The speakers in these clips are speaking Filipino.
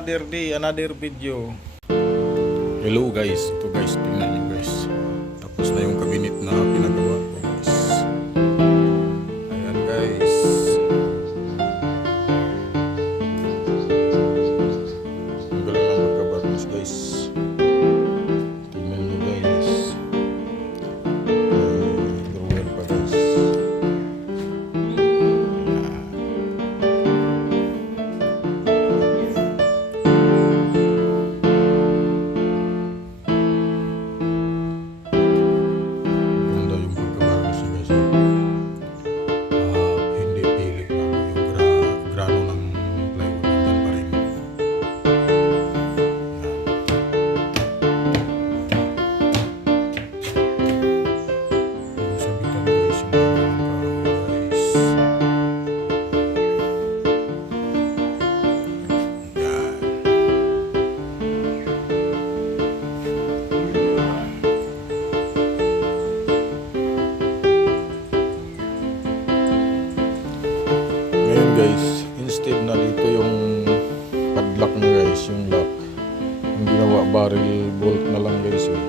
another day, another video. Hello guys, ito guys, tingnan nyo guys. Tapos na yung cabinet na pinagawa ko guys. Ayan guys. Ang galing lang magkabarnis guys. Tingnan nyo guys. Drawer pa guys. Guys, instead na dito yung padlock na guys, yung lock, yung ginawa barrel bolt na lang guys eh.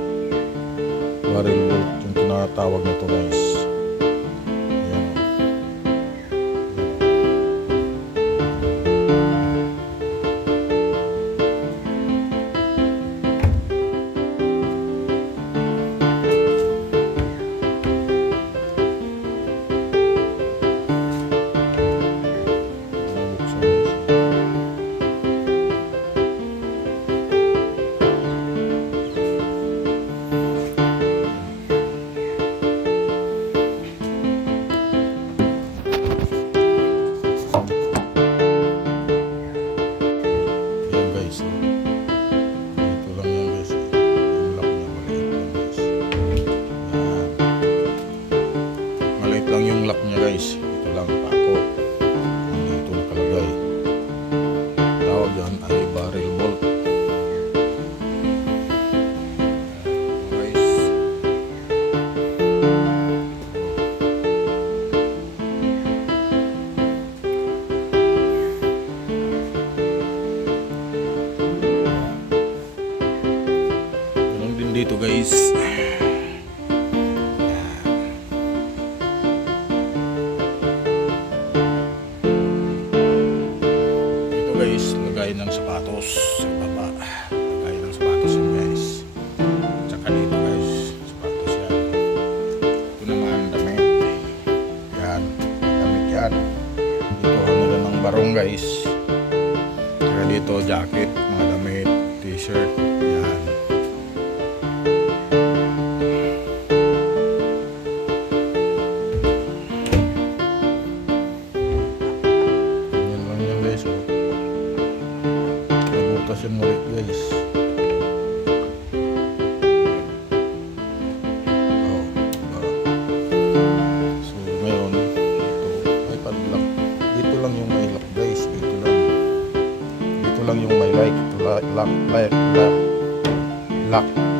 Barrel bolt yung tinatawag nito guys. Ayan. Lang yung lock niya guys, ito lang pako, dito nakalagay, tawag yan ay barrel bolt guys. Ganun din dito guys. Guys, lagay ng sapatos sa baba. Lagay ng sapatos yan guys. Tsaka dito guys, sapatos yan. Ito naman damit. Yan, damit yan. Dito ano ng barong guys. Tsaka dito jacket, mga damit, t-shirt. Yan. Yan lang yan guys. Butasin mo ulit guys. So ngayon dito ay padlock. Dito lang yung may lock guys. Dito lang yung may lock.